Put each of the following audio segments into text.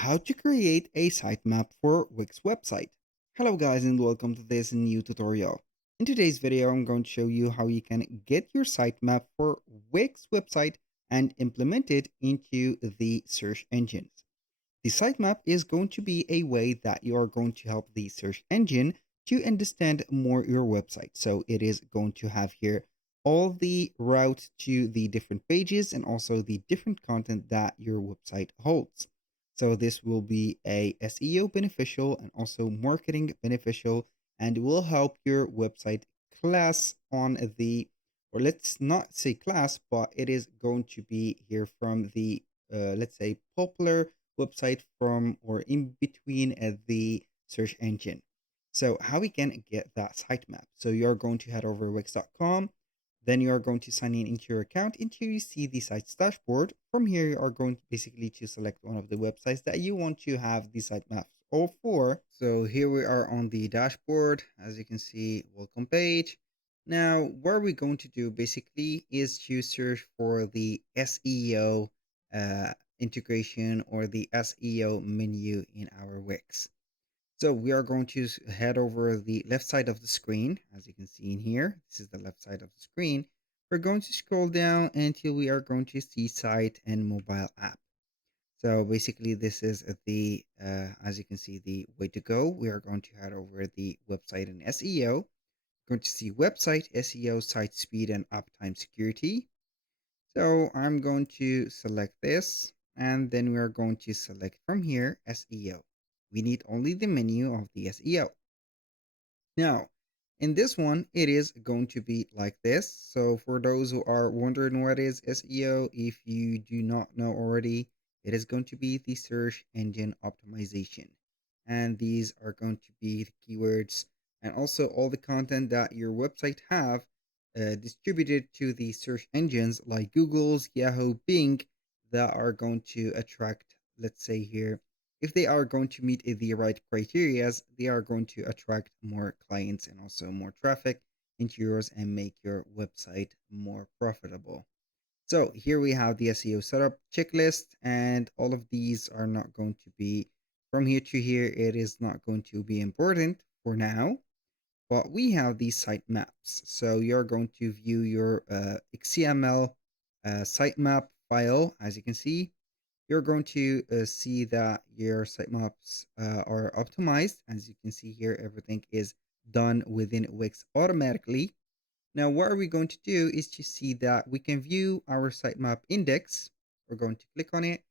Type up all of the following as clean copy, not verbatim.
How to create a sitemap for Wix website. Hello guys and welcome to this new tutorial. In today's video, I'm going to show you how you can get your sitemap for Wix website and implement it into the search engines. The sitemap is going to be a way that you are going to help the search engine to understand more your website. So it is going to have here all the routes to the different pages and also the different content that your website holds. So this will be a SEO beneficial and also marketing beneficial and will help your website class on the, or let's not say class, but it is going to be here from the, let's say popular website from or in between the search engine. So how we can get that sitemap? So you're going to head over wix.com. Then you are going to sign in into your account until you see the site's dashboard. From here, you are going to basically to select one of the websites that you want to have the sitemaps all for. So here we are on the dashboard. As you can see, welcome page. Now, what are we going to do basically is to search for the SEO integration or the SEO menu in our Wix. So we are going to head over the left side of the screen. As you can see in here, this is the left side of the screen. We're going to scroll down until we are going to see site and mobile app. So basically this is the, as you can see, the way to go. We are going to head over the website and SEO. We're going to see website, SEO, site speed, and uptime security. So I'm going to select this and then we are going to select from here SEO. We need only the menu of the SEO. Now, in this one, it is going to be like this. So for those who are wondering what is SEO, if you do not know already, it is going to be the search engine optimization. And these are going to be the keywords and also all the content that your website have distributed to the search engines like Google's, Yahoo, Bing that are going to attract, let's say here, if they are going to meet the right criteria, they are going to attract more clients and also more traffic into yours and make your website more profitable. So here we have the SEO setup checklist, and all of these are not going to be from here to here. It is not going to be important for now, but we have these site maps. So you're going to view your XML sitemap file. As you can see, you're going to see that your sitemaps are optimized. As you can see here, everything is done within Wix automatically. Now, what are we going to do is to see that we can view our sitemap index. We're going to click on it,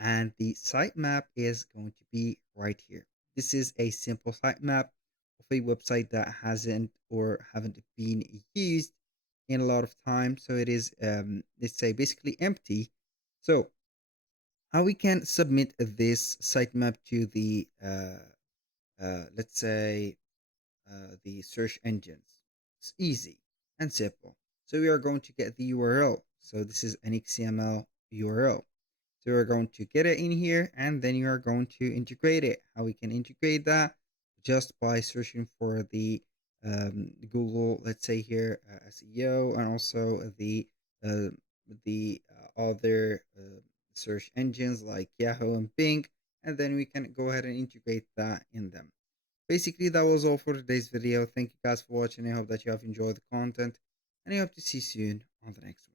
and the sitemap is going to be right here. This is a simple sitemap of a website that hasn't or haven't been used in a lot of time. So it is, let's say, basically empty. So how we can submit this sitemap to the let's say the search engines. It's easy and simple. So we are going to get the URL. So this is an XML URL. So we're going to get it in here and then you are going to integrate it. How we can integrate that? Just by searching for the Google, let's say here, SEO, and also uh, the other search engines like Yahoo and Bing, and then we can go ahead and integrate that in them. Basically, that was all for today's video. Thank you guys for watching. I hope that you have enjoyed the content, and I hope to see you soon on the next one.